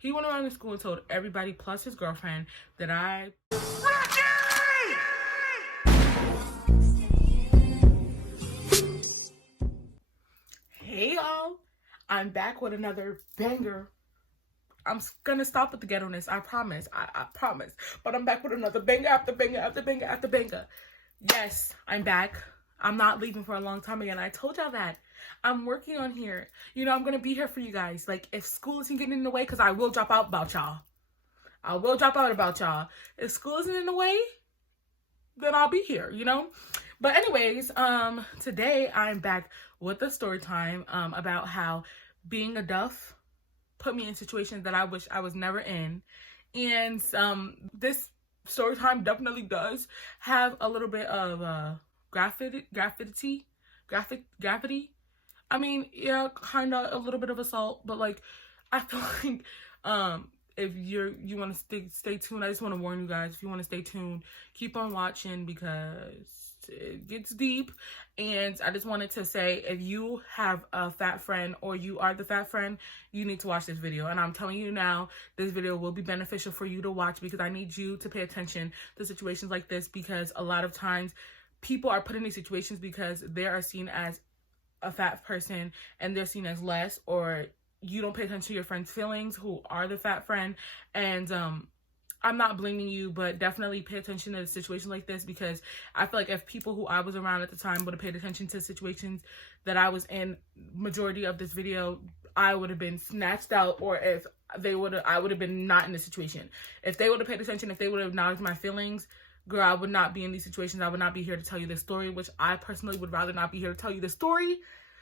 He went around the school and told everybody plus his girlfriend that I... Hey y'all, I'm back with another banger. I'm gonna stop with the ghetto-ness, I promise, I promise. But I'm back with another banger after banger after banger after banger. Yes, I'm back. I'm not leaving for a long time again. I told y'all that. I'm working on here. You know, I'm gonna be here for you guys. Like, if school isn't getting in the way, because I will drop out about y'all. I will drop out about y'all. If school isn't in the way, then I'll be here, you know? But anyways, today I'm back with a story time about how being a Duff put me in situations that I wish I was never in. And this story time definitely does have a little bit of graffiti. I mean, yeah, kind of a little bit of assault, but like, I feel like if you want to stay tuned, I just want to warn you guys, if you want to stay tuned, keep on watching because it gets deep. And I just wanted to say, if you have a fat friend or you are the fat friend, you need to watch this video. And I'm telling you now, this video will be beneficial for you to watch because I need you to pay attention to situations like this, because a lot of times people are put in these situations because they are seen as a fat person and they're seen as less, or you don't pay attention to your friend's feelings who are the fat friend. And I'm not blaming you, but definitely pay attention to a situation like this, because I feel like if people who I was around at the time would have paid attention to situations that I was in, majority of this video, I would have been snatched out, or if they would have, I would have been not in the situation. If they would have paid attention, if they would have acknowledged my feelings, girl, I would not be in these situations. I would not be here to tell you this story, which I personally would rather not be here to tell you this story.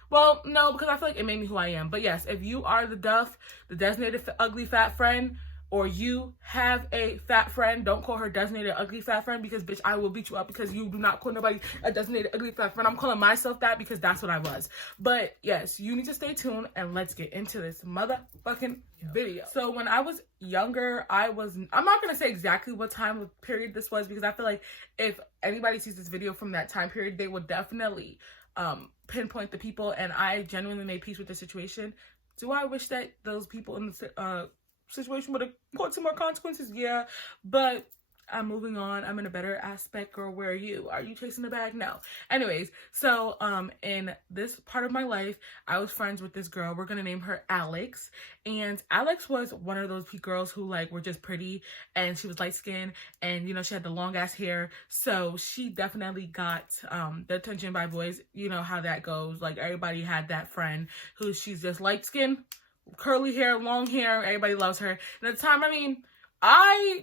Well, no, because I feel like it made me who I am. But yes, if you are the Duff, the designated ugly fat friend, or you have a fat friend, don't call her designated ugly fat friend, because bitch, I will beat you up because you do not call nobody a designated ugly fat friend. I'm calling myself that because that's what I was. But yes, you need to stay tuned and let's get into this motherfucking video. So when I was younger, I'm not going to say exactly what time of period this was, because I feel like if anybody sees this video from that time period, they would definitely pinpoint the people, and I genuinely made peace with the situation. Do I wish that those people in the situation would have caught some more consequences? Yeah, but I'm moving on. I'm in a better aspect. Girl, where are you? Are you chasing the bag? No. Anyways, so in this part of my life, I was friends with this girl. We're gonna name her Alex. And Alex was one of those girls who like were just pretty, and she was light skinned, and you know, she had the long ass hair, so she definitely got the attention by boys. You know how that goes. Like, everybody had that friend who she's just light skinned, curly hair, long hair, everybody loves her. And at the time, I mean, I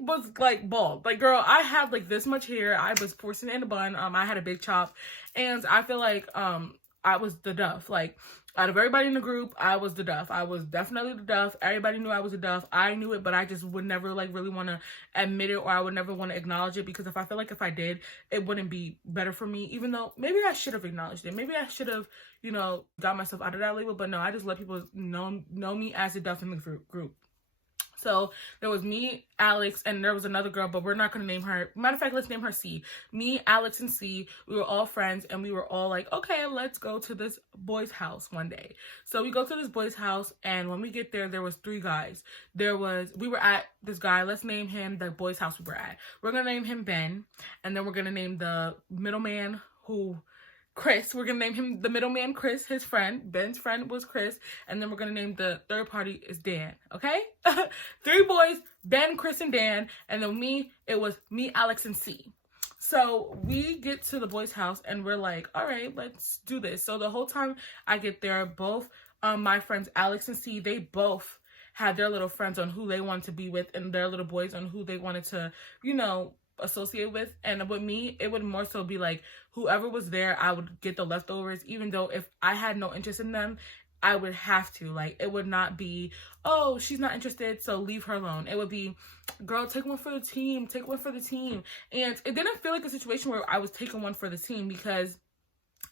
was like bald. Like, girl, I had like this much hair. I was forcing it in a bun. I had a big chop, and I feel like I was the Duff. Like, out of everybody in the group, I was the Duff. I was definitely the Duff. Everybody knew I was a Duff. I knew it, but I just would never like really want to admit it, or I would never want to acknowledge it, because if I feel like if I did, it wouldn't be better for me, even though maybe I should have acknowledged it. Maybe I should have, you know, got myself out of that label, but no, I just let people know me as a Duff in the group. So there was me, Alex, and there was another girl, but we're not going to name her. Matter of fact, let's name her C. Me, Alex, and C, we were all friends, and we were all like, okay, let's go to this boy's house one day. So we go to this boy's house, and when we get there, there was 3 guys. We were at this guy, let's name him the boy's house we were at. We're going to name him Ben, and then we're going to name the middleman Chris. We're going to name him the middleman Chris, his friend. Ben's friend was Chris. And then we're going to name the third party is Dan. Okay? 3 boys, Ben, Chris, and Dan. And then it was me, Alex, and C. So we get to the boys' house and we're like, all right, let's do this. So the whole time I get there, both my friends, Alex and C, they both had their little friends on who they wanted to be with, and their little boys on who they wanted to, you know, associate with. And with me, it would more so be like whoever was there, I would get the leftovers, even though if I had no interest in them, I would have to. Like, it would not be, oh, she's not interested, so leave her alone. It would be, girl, take one for the team, take one for the team. And it didn't feel like a situation where I was taking one for the team, because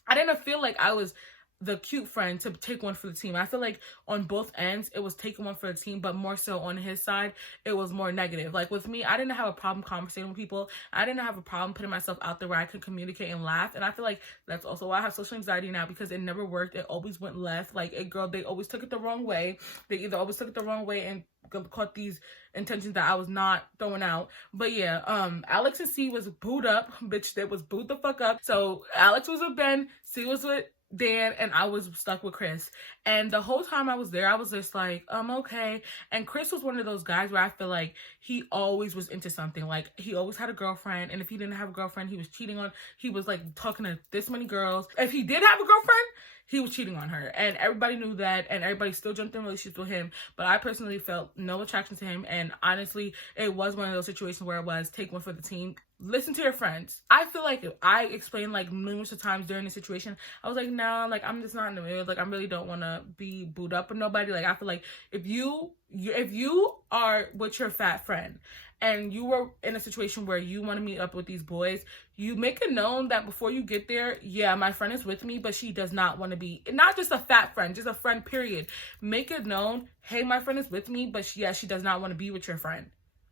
I didn't feel like I was the cute friend to take one for the team. I feel like on both ends, it was taking one for the team, but more so on his side, it was more negative. Like with me, I didn't have a problem conversating with people. I didn't have a problem putting myself out there where I could communicate and laugh. And I feel like that's also why I have social anxiety now, because it never worked. It always went left. Like they always took it the wrong way. They either always took it the wrong way and caught these intentions that I was not throwing out. But yeah, Alex and C was booed up. Bitch, they was booed the fuck up. So Alex was with Ben, C was with Dan, and I was stuck with Chris. And the whole time I was there, I was just like, okay. And Chris was one of those guys where I feel like he always was into something. Like, he always had a girlfriend, and if he didn't have a girlfriend, he was cheating on, he was like talking to this many girls. If he did have a girlfriend, he was cheating on her, and everybody knew that, and everybody still jumped in relationships with him. But I personally felt no attraction to him, and honestly, it was one of those situations where it was take one for the team. Listen to your friends. I feel like I explained like numerous of times during the situation, I was like, no, like I'm just not in the mood. Like I really don't want to be booed up with nobody. Like I feel like if you are with your fat friend and you were in a situation where you want to meet up with these boys, you make it known that before you get there, yeah, my friend is with me, but she does not want to be, not just a fat friend, just a friend, period. Make it known, hey, my friend is with me, but she does not want to be with your friend.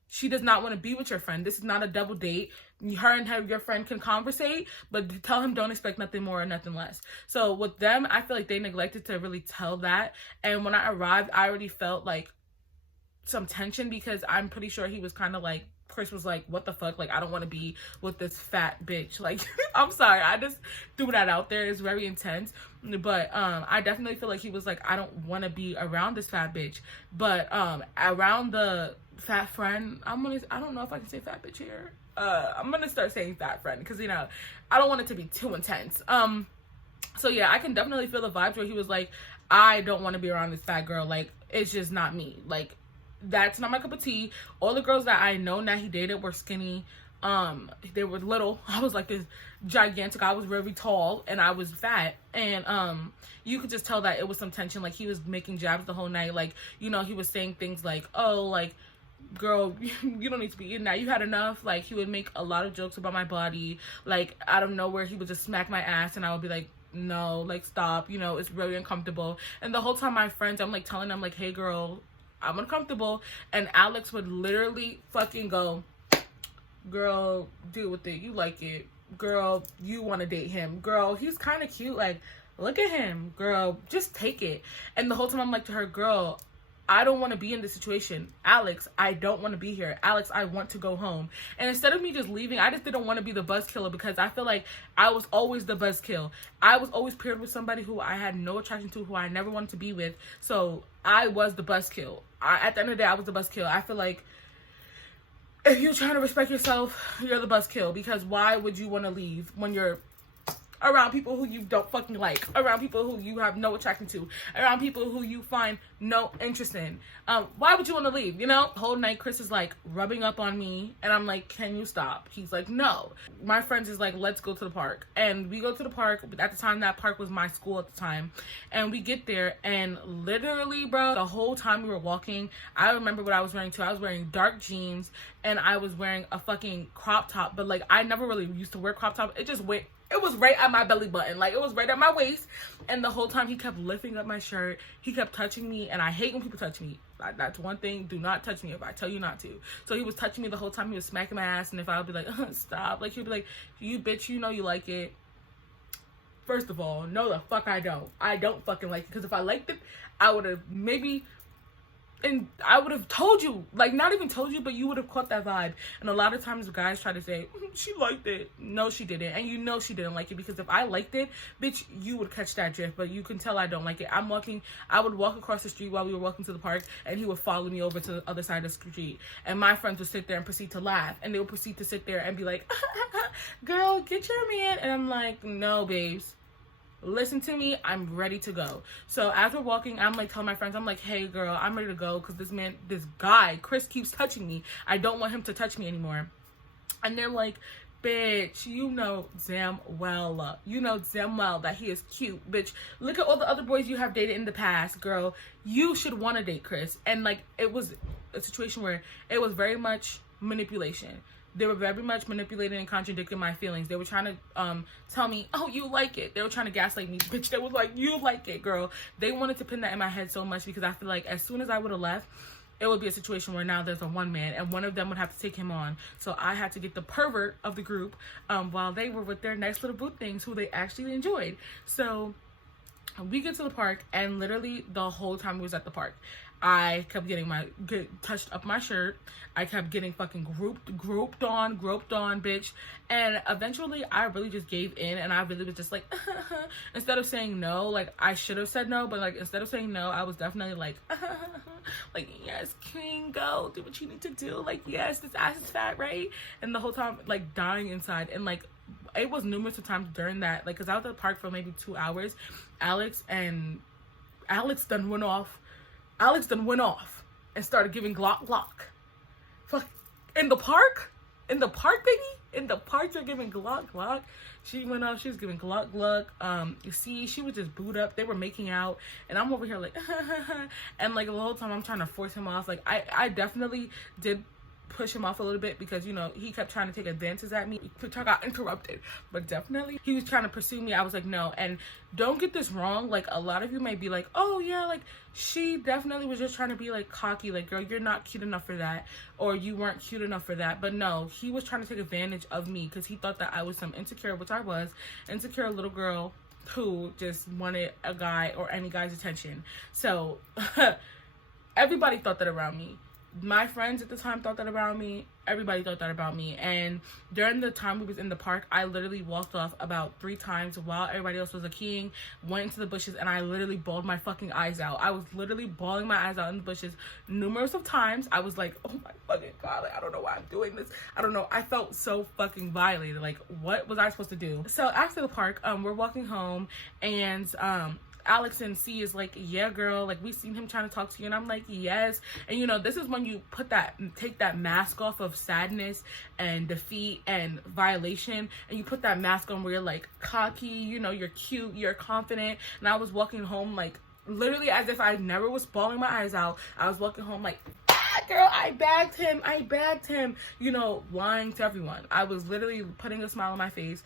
She does not want to be with your friend. This is not a double date. Her and your friend can conversate, but tell him don't expect nothing more or nothing less. So with them, I feel like they neglected to really tell that. And when I arrived, I already felt like some tension, because I'm pretty sure he was kind of like, Chris was like, what the fuck? Like, I don't want to be with this fat bitch. Like, I'm sorry. I just threw that out there. It's very intense. But I definitely feel like he was like, I don't want to be around this fat bitch. But around the fat friend, I don't know if I can say fat bitch here. I'm going to start saying fat friend, because, you know, I don't want it to be too intense. So yeah, I can definitely feel the vibes where he was like, I don't want to be around this fat girl. Like, it's just not me. Like, that's not my cup of tea. All the girls that I know that he dated were skinny. They were little. I was like this gigantic. I was very tall and I was fat. And you could just tell that it was some tension. Like, he was making jabs the whole night. Like, you know, he was saying things like, oh, like, girl, you don't need to be eating that. You had enough. Like, he would make a lot of jokes about my body. Like, out of nowhere, he would just smack my ass and I would be like, no, like, stop. You know, it's really uncomfortable. And the whole time my friends, I'm like telling them like, hey, girl, I'm uncomfortable. And Alex would literally fucking go, girl, deal with it. You like it. Girl, you want to date him. Girl, he's kind of cute. Like, look at him. Girl, just take it. And the whole time I'm like to her, girl, I don't want to be in this situation. Alex, I don't want to be here. Alex, I want to go home. And instead of me just leaving, I just didn't want to be the buzzkiller, because I feel like I was always the buzzkill. I was always paired with somebody who I had no attraction to, who I never wanted to be with. So I was the buzzkill. At the end of the day, I was the buzzkill. I feel like if you're trying to respect yourself, you're the buzzkill, because why would you want to leave when you're around people who you don't fucking like, around people who you have no attraction to, around people who you find no interest in? Why would you want to leave, you know? The whole night, Chris is like rubbing up on me, and I'm like, can you stop? He's like, no. My friends is like, let's go to the park. And we go to the park. At the time, that park was my school at the time. And we get there, and literally, bro, the whole time we were walking, I remember what I was wearing too. I was wearing dark jeans, and I was wearing a fucking crop top. But like, I never really used to wear crop top. It was right at my belly button. Like, it was right at my waist. And the whole time he kept lifting up my shirt. He kept touching me. And I hate when people touch me. That's one thing. Do not touch me if I tell you not to. So he was touching me the whole time. He was smacking my ass. And if I would be like, stop. Like, he'd be like, you bitch, you know you like it. First of all, no the fuck I don't. I don't fucking like it. Because if I liked it, I would have maybe... And I would have told you, like, not even told you, but you would have caught that vibe. And a lot of times guys try to say, she liked it. No, she didn't. And you know she didn't like it, because if I liked it, bitch, you would catch that drift. But you can tell I don't like it. I would walk across the street while we were walking to the park, and he would follow me over to the other side of the street. And my friends would sit there and proceed to laugh. And they would proceed to sit there and be like, girl, get your man. And I'm like, no, babes. Listen to me, I'm ready to go. So as we're walking, I'm like telling my friends, I'm like, hey girl, I'm ready to go, because this guy, Chris, keeps touching me. I don't want him to touch me anymore. And they're like, bitch, you know damn well that he is cute, bitch. Look at all the other boys you have dated in the past, girl. You should want to date Chris. And like, it was a situation where it was very much manipulation. They were very much manipulating and contradicting my feelings. They were trying to tell me, oh, you like it. They were trying to gaslight me. Bitch, they was like, you like it, girl. They wanted to pin that in my head so much because I feel like as soon as I would have left, it would be a situation where now there's a one man and one of them would have to take him on. So I had to get the pervert of the group while they were with their nice little boo things who they actually enjoyed. So we get to the park, and literally the whole time we was at the park, I kept getting touched up my shirt. I kept getting fucking groped on, bitch. And eventually I really just gave in, and I really was just like, instead of saying no, like I should have said no, but like instead of saying no, I was definitely like, like, yes, queen, go, do what you need to do. Like, yes, this ass is fat, right? And the whole time, like, dying inside. And like, it was numerous of times during that, like, because I was at the park for maybe 2 hours. Alex done went off and started giving Glock. Fuck, in the park, baby, in the park, they're giving Glock. She went off, she was giving Glock. You see, she was just booed up. They were making out, and I'm over here like, and like the whole time I'm trying to force him off. Like, I definitely did push him off a little bit because, you know, he kept trying to take advances at me. I got interrupted, but definitely he was trying to pursue me. I was like, no. And don't get this wrong, like a lot of you might be like, oh yeah, like she definitely was just trying to be like cocky, like, girl, you're not cute enough for that, or you weren't cute enough for that. But no, he was trying to take advantage of me because he thought that I was some insecure, which I was, insecure little girl who just wanted a guy or any guy's attention. So everybody thought that around me. My friends at the time thought that about me. Everybody thought that about me. And during the time we was in the park, I literally walked off about 3 times while everybody else was keying, went into the bushes, and I literally bawled my fucking eyes out. I was literally bawling my eyes out in the bushes numerous of times. I was like, oh my fucking God, like, I don't know why I'm doing this. I don't know. I felt so fucking violated. Like, what was I supposed to do? So after the park, we're walking home, and Alex and C is like, yeah, girl, like, we seen him trying to talk to you. And I'm like, yes. And, you know, this is when you take that mask off of sadness and defeat and violation, and you put that mask on where you're like cocky, you know, you're cute, you're confident. And I was walking home like literally as if I never was bawling my eyes out. I was walking home like, girl, I bagged him, you know, lying to everyone. I was literally putting a smile on my face.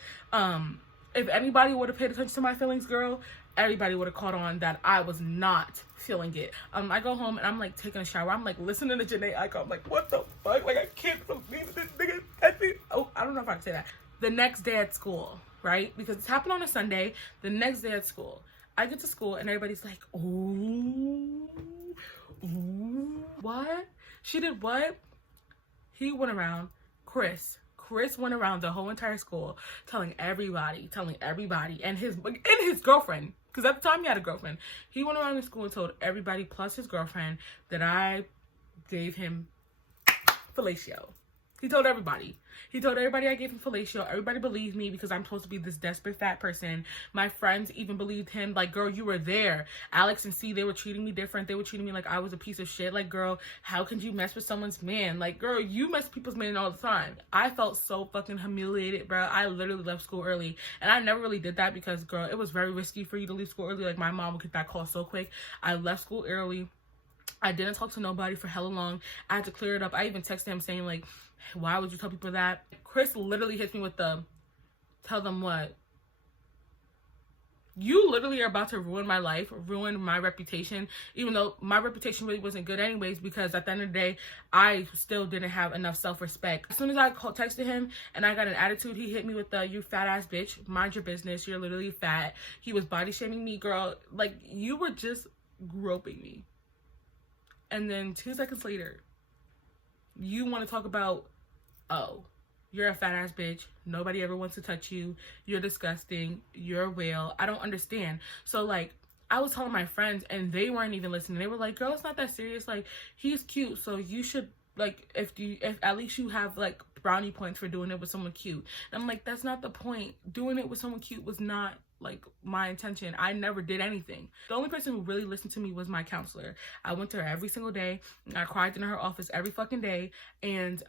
If anybody would have paid attention to my feelings, girl, everybody would have caught on that I was not feeling it. I go home and I'm like taking a shower. I'm like listening to Janae Aiko. I'm like, what the fuck? Like, I can't believe this nigga. Oh, I don't know if I can say that. The next day at school, right? Because it's happened on a Sunday. The next day at school, I get to school and everybody's like, ooh, what? She did what? He went around, Chris went around the whole entire school telling everybody, and his girlfriend, because at the time he had a girlfriend. He went around the school and told everybody plus his girlfriend that I gave him fellatio. He told everybody I gave him fellatio. Everybody believed me because I'm supposed to be this desperate fat person. My friends even believed him. Like, girl, you were there. Alex and C, they were treating me different. They were treating me like I was a piece of shit. Like, girl, how can you mess with someone's man? Like, girl, you mess with people's men all the time. I felt so fucking humiliated, bro. I literally left school early. And I never really did that because, girl, it was very risky for you to leave school early. Like, my mom would get that call so quick. I left school early. I didn't talk to nobody for hella long. I had to clear it up. I even texted him saying, like, why would you tell people that? Chris literally hits me with the, tell them what? You literally are about to ruin my life, ruin my reputation, even though my reputation really wasn't good anyways, because at the end of the day, I still didn't have enough self-respect. As soon as I texted him and I got an attitude, he hit me with the, you fat ass bitch, mind your business, you're literally fat. He was body shaming me, girl. Like, you were just groping me. And then 2 seconds later, you want to talk about, oh, you're a fat ass bitch. Nobody ever wants to touch you. You're disgusting. You're a whale. I don't understand. So, like, I was telling my friends and they weren't even listening. They were like, girl, it's not that serious. Like, he's cute. So you should, like, if at least you have, like, brownie points for doing it with someone cute. And I'm like, that's not the point. Doing it with someone cute was not, like, my intention. I never did anything. The only person who really listened to me was my counselor. I went to her every single day. I cried in her office every fucking day. And,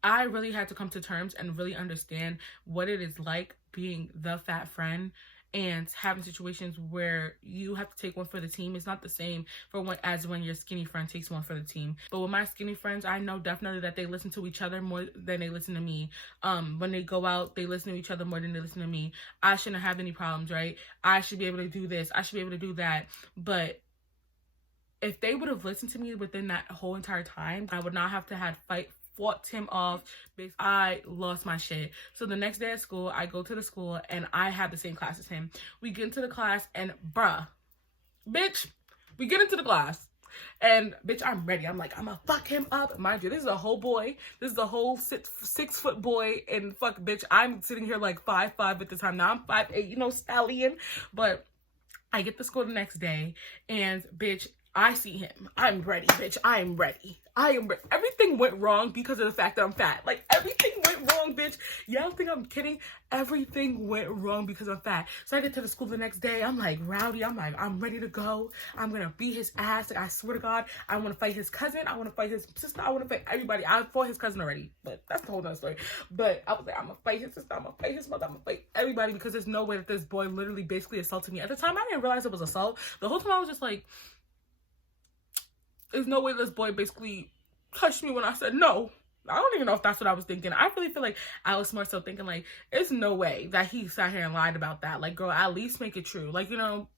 I really had to come to terms and really understand what it is like being the fat friend and having situations where you have to take one for the team is not the same for as when your skinny friend takes one for the team. But with my skinny friends, I know definitely that they listen to each other more than they listen to me. When they go out, they listen to each other more than they listen to me. I shouldn't have any problems, right? I should be able to do this. I should be able to do that. But if they would have listened to me within that whole entire time, I would not have to have fought him off. I lost my shit. So the next day at school, I go to the school and I have the same class as him. We get into the class and bitch, we get into the class and bitch, I'm ready. I'm like, I'm gonna fuck him up. Mind you, this is a whole boy. This is a whole 6 foot boy, and fuck, bitch, I'm sitting here like 5'5" at the time. Now I'm 5'8", you know, stallion. But I get to school the next day and bitch, I see him. I'm ready, bitch. I am ready. Everything went wrong because of the fact that I'm fat. Like, everything went wrong, bitch. Y'all think I'm kidding? Everything went wrong because I'm fat. So I get to the school the next day. I'm like rowdy. I'm like, I'm ready to go. I'm going to beat his ass. Like, I swear to God, I want to fight his cousin. I want to fight his sister. I want to fight everybody. I fought his cousin already, but that's the whole other story. But I was like, I'm going to fight his sister. I'm going to fight his mother. I'm going to fight everybody because there's no way that this boy literally basically assaulted me. At the time, I didn't realize it was assault. The whole time I was just like, there's no way this boy basically touched me when I said no. I don't even know if that's what I was thinking. I really feel like I was more so thinking like, there's no way that he sat here and lied about that. Like, girl, at least make it true. Like, you know,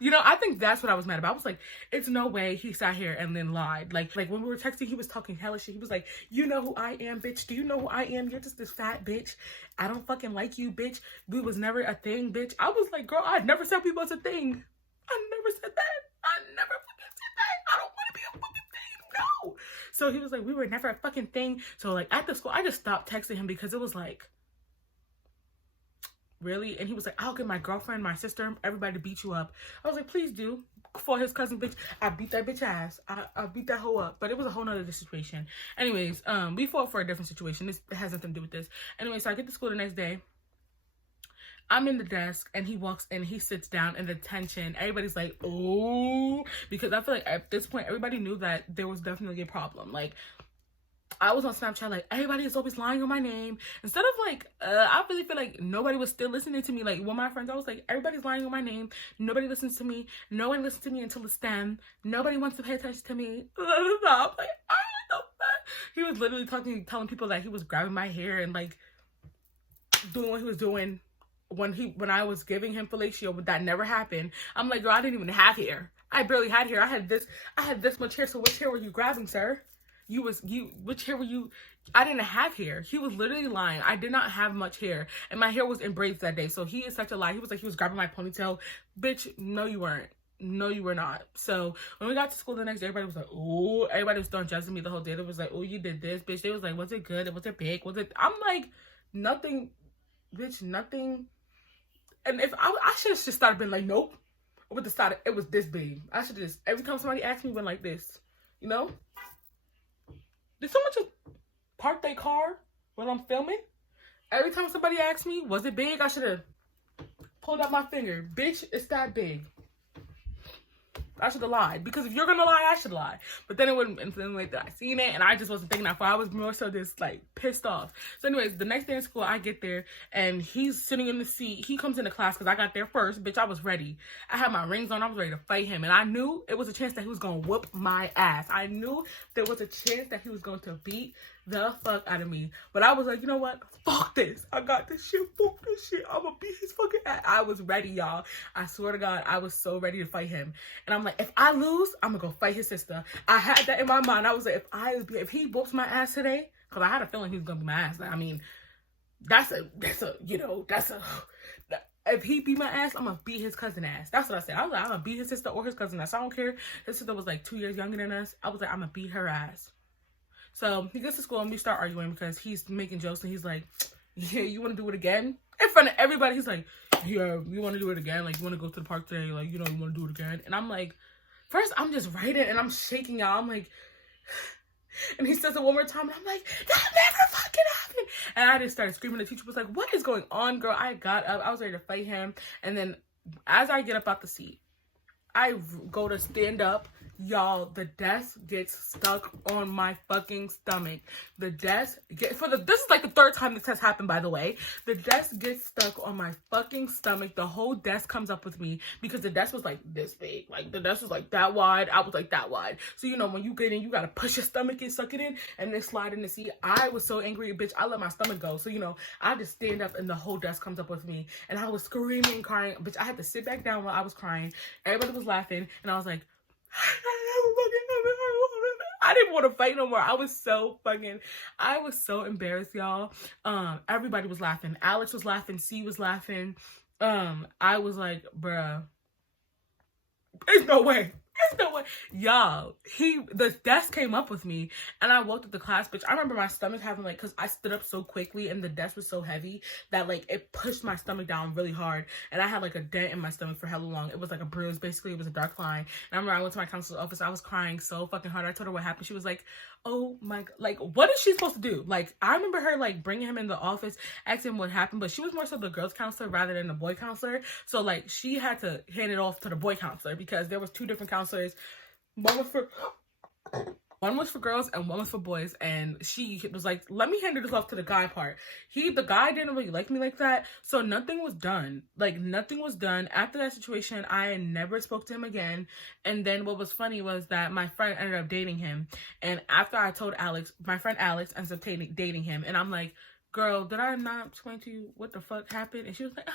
You know, I think that's what I was mad about. I was like, it's no way he sat here and then lied. Like when we were texting, he was talking hella shit. He was like, you know who I am, bitch? Do you know who I am? You're just this fat bitch. I don't fucking like you, bitch. We was never a thing, bitch. I was like, girl, I never said we was a thing. I never said that. I never fucking said that. I don't want to be a fucking thing. No. So he was like, we were never a fucking thing. So like at the school, I just stopped texting him because it was like, really? And he was like, I'll get my girlfriend, my sister, everybody to beat you up. I was like, please do. For his cousin, bitch, I beat that bitch ass. I beat that hoe up. But it was a whole nother situation. Anyways, we fought for a different situation. This has nothing to do with this. Anyway, so I get to school the next day. I'm in the desk and he walks in, he sits down, and the tension, everybody's like, oh, because I feel like at this point, everybody knew that there was definitely a problem. Like, I was on Snapchat like, everybody is always lying on my name. Instead of like, I really feel like nobody was still listening to me. Like, with my friends, I was like, everybody's lying on my name. Nobody listens to me. No one listens to me until it's them. Nobody wants to pay attention to me. I'm like, he was literally telling people that he was grabbing my hair and like doing what he was doing when I was giving him fellatio, but that never happened. I'm like, girl, I didn't even have hair. I barely had hair. I had this much hair. So which hair were you grabbing, sir? Which hair were you? I didn't have hair. He was literally lying. I did not have much hair, and my hair was in braids that day. So he is such a lie. He was like, he was grabbing my ponytail. Bitch, no you weren't. No you were not. So when we got to school the next day, everybody was like, oh, everybody was throwing judging me the whole day. They was like, oh, you did this, bitch. They was like, was it good? Was it big? Was it? I'm like, nothing, bitch, nothing. And if I should have just started being like, nope. With the start, it was this big. I should just, every time somebody asked me, went like this, you know? Did someone just park their car when I'm filming? Every time somebody asks me, was it big? I should have pulled out my finger. Bitch, it's that big. I should have lied. Because if you're going to lie, I should lie. But then it wouldn't insinuate that I seen it. And I just wasn't thinking that far. I was more so just like pissed off. So anyways, the next day in school, I get there. And he's sitting in the seat. He comes into class because I got there first. Bitch, I was ready. I had my rings on. I was ready to fight him. And I knew it was a chance that he was going to whoop my ass. I knew there was a chance that he was going to beat the fuck out of me. But I was like, you know what? Fuck this. I got this shit. Fuck this shit. I'm gonna beat his fucking ass. I was ready, y'all. I swear to God, I was so ready to fight him. And I'm like, if I lose, I'm gonna go fight his sister. I had that in my mind. I was like, if he whoops my ass today, because I had a feeling he was gonna beat my ass. I mean, if he beat my ass, I'm gonna beat his cousin ass. That's what I said. I was like, I'm gonna beat his sister or his cousin ass. I don't care. His sister was like 2 years younger than us. I was like, I'm gonna beat her ass. So he gets to school and we start arguing because he's making jokes and he's like, yeah, you want to do it again? In front of everybody, he's like, yeah, you want to do it again? Like, you want to go to the park today? Like, you know, you want to do it again? And I'm like, first, I'm just writing and I'm shaking out. I'm like, and he says it one more time. And I'm like, that never fucking happened. And I just started screaming. The teacher was like, what is going on, girl? I got up. I was ready to fight him. And then as I get up out the seat, I go to stand up Y'all, the desk gets stuck on my fucking stomach. The desk this is like the third time this has happened, by the way. The desk gets stuck on my fucking stomach. The whole desk comes up with me because the desk was like this big. Like the desk was like that wide. I was like that wide. So you know when you get in, you gotta push your stomach and suck it in and then slide in the seat. I was so angry, bitch. I let my stomach go. So you know, I just stand up and the whole desk comes up with me. And I was screaming, crying. Bitch, I had to sit back down while I was crying. Everybody was laughing and I was like, I didn't want to fight no more. I was so embarrassed, y'all. Everybody was laughing. Alex was laughing. C was laughing. I was like, bruh, there's no way. Y'all, the desk came up with me and I walked up the class, bitch. I remember my stomach having like, cause I stood up so quickly and the desk was so heavy that like it pushed my stomach down really hard. And I had like a dent in my stomach for hella long. It was like a bruise. Basically, it was a dark line. And I remember I went to my counselor's office. I was crying so fucking hard. I told her what happened. She was like, oh my God, like, what is she supposed to do? Like, I remember her like bringing him in the office, asking him what happened, but she was more so the girls counselor rather than the boy counselor. So like, she had to hand it off to the boy counselor because there was two different counselors. One was for girls and one was for boys, and she was like, let me hand this off to the guy part. The guy didn't really like me like that, so nothing was done. Like, nothing was done. After that situation, I never spoke to him again. And then what was funny was that my friend ended up dating him, and after I told Alex, my friend Alex ends up dating him, and I'm like, girl, did I not explain to you what the fuck happened? And she was like,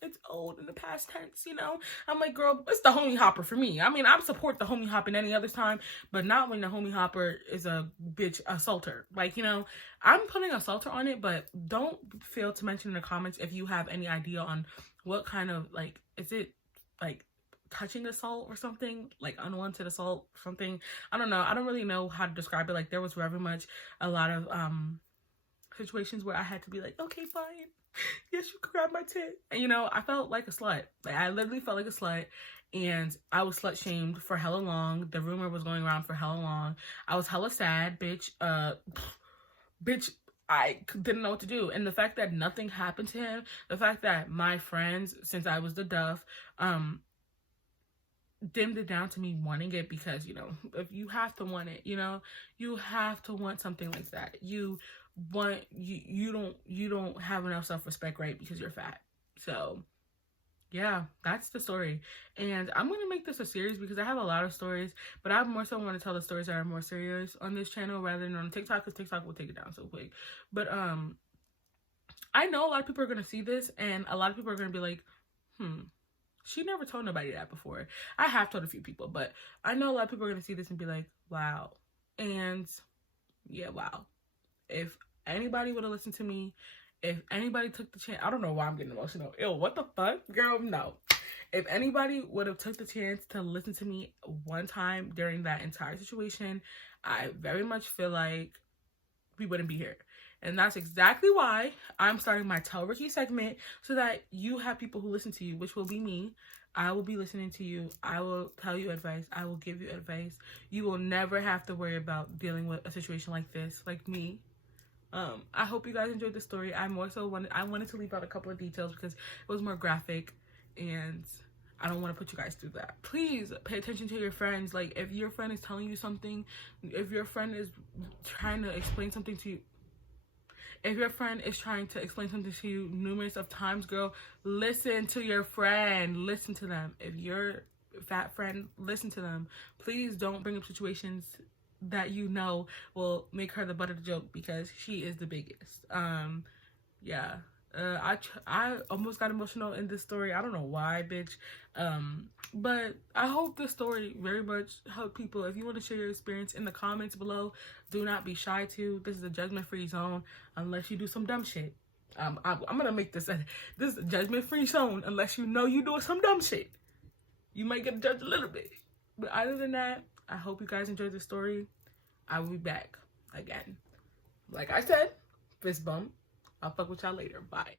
it's old in the past tense, you know? I'm like, girl, it's the homie hopper for me. I mean, I support the homie hopping any other time, but not when the homie hopper is a bitch assaulter. Like, you know, I'm putting assaulter on it, but don't fail to mention in the comments if you have any idea on what kind of, like, is it, like, touching assault or something, like unwanted assault or something? I don't know. I don't really know how to describe it. Like, there was very much a lot of, situations where I had to be like, okay, fine. Yes, you can grab my tit. And, you know, I felt like a slut. Like, I literally felt like a slut. And I was slut shamed for hella long. The rumor was going around for hella long. I was hella sad, bitch. Bitch, I didn't know what to do. And the fact that nothing happened to him, the fact that my friends, since I was the Duff, dimmed it down to me wanting it because, you know, if you have to want it, you know, you have to want something like that. You don't have enough self-respect, right? Because you're fat. So yeah, that's the story. And I'm gonna make this a series because I have a lot of stories, but I more so want to tell the stories that are more serious on this channel rather than on TikTok, because TikTok will take it down so quick. But I know a lot of people are gonna see this and a lot of people are gonna be like, she never told nobody that before. I have told a few people, but I know a lot of people are gonna see this and be like, wow. And yeah, wow. If anybody would have listened to me, if anybody took the chance, I don't know why I'm getting emotional. Ew, what the fuck? Girl, no. If anybody would have took the chance to listen to me one time during that entire situation, I very much feel like we wouldn't be here. And that's exactly why I'm starting my Tell Rykky segment, so that you have people who listen to you, which will be me. I will be listening to you. I will tell you advice. I will give you advice. You will never have to worry about dealing with a situation like this, like me. I hope you guys enjoyed the story. I wanted to leave out a couple of details because it was more graphic and I don't want to put you guys through that. Please pay attention to your friends. Like, if your friend is telling you something, if your friend is trying to explain something to you, numerous of times, girl, listen to your friend. Listen to them. If your fat friend, listen to them. Please don't bring up situations that you know will make her the butt of the joke, because she is the biggest. Yeah. I almost got emotional in this story. I don't know why, bitch. But I hope this story very much helped people. If you want to share your experience in the comments below, do not be shy to. This is a judgment-free zone unless you do some dumb shit. I'm gonna make this is a judgment-free zone unless you know you doing some dumb shit. You might get judged a little bit. But other than that, I hope you guys enjoyed the story. I will be back again. Like I said, fist bump. I'll fuck with y'all later. Bye.